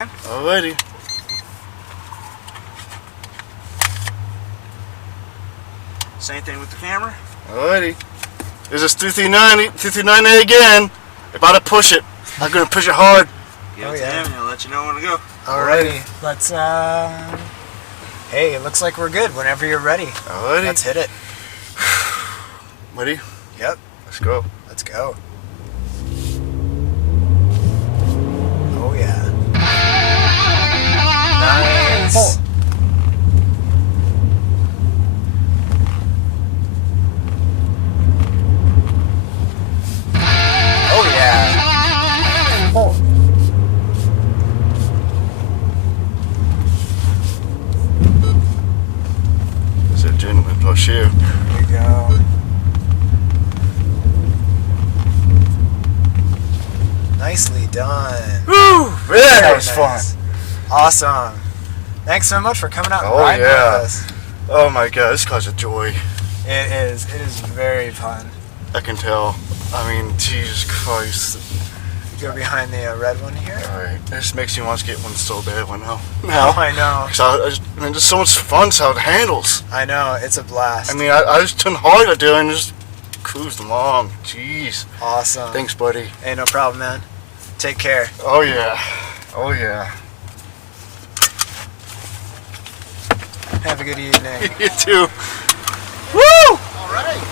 Alrighty. Same thing with the camera. Alrighty. This is 339A again. About to push it. I'm gonna push it hard. Give it to him and he'll let you know when to go. Alrighty. Let's hey, it looks like we're good. Whenever you're ready. Alrighty. Let's hit it. Ready? Yep. Let's go. Let's go. Oh yeah. Nice. Oh yeah. Oh. It's a gentleman push here. There you go. Nicely done. Woo! Very That was nice. fun. Awesome. Thanks so much for coming out and Oh, riding yeah. with us. Oh my god, this car's a joy. It is. It is very fun. I can tell. I mean, Jesus Christ. Go behind the red one here. Alright, it just makes me want to get one so bad one now. Oh, I know. I mean, just so much fun how it handles. I know. It's a blast. I mean, I just turned hard at there and just cruised along. Jeez. Awesome. Thanks, buddy. Hey, no problem, man. Take care. Oh yeah. Oh yeah. Have a good evening. You too. All right.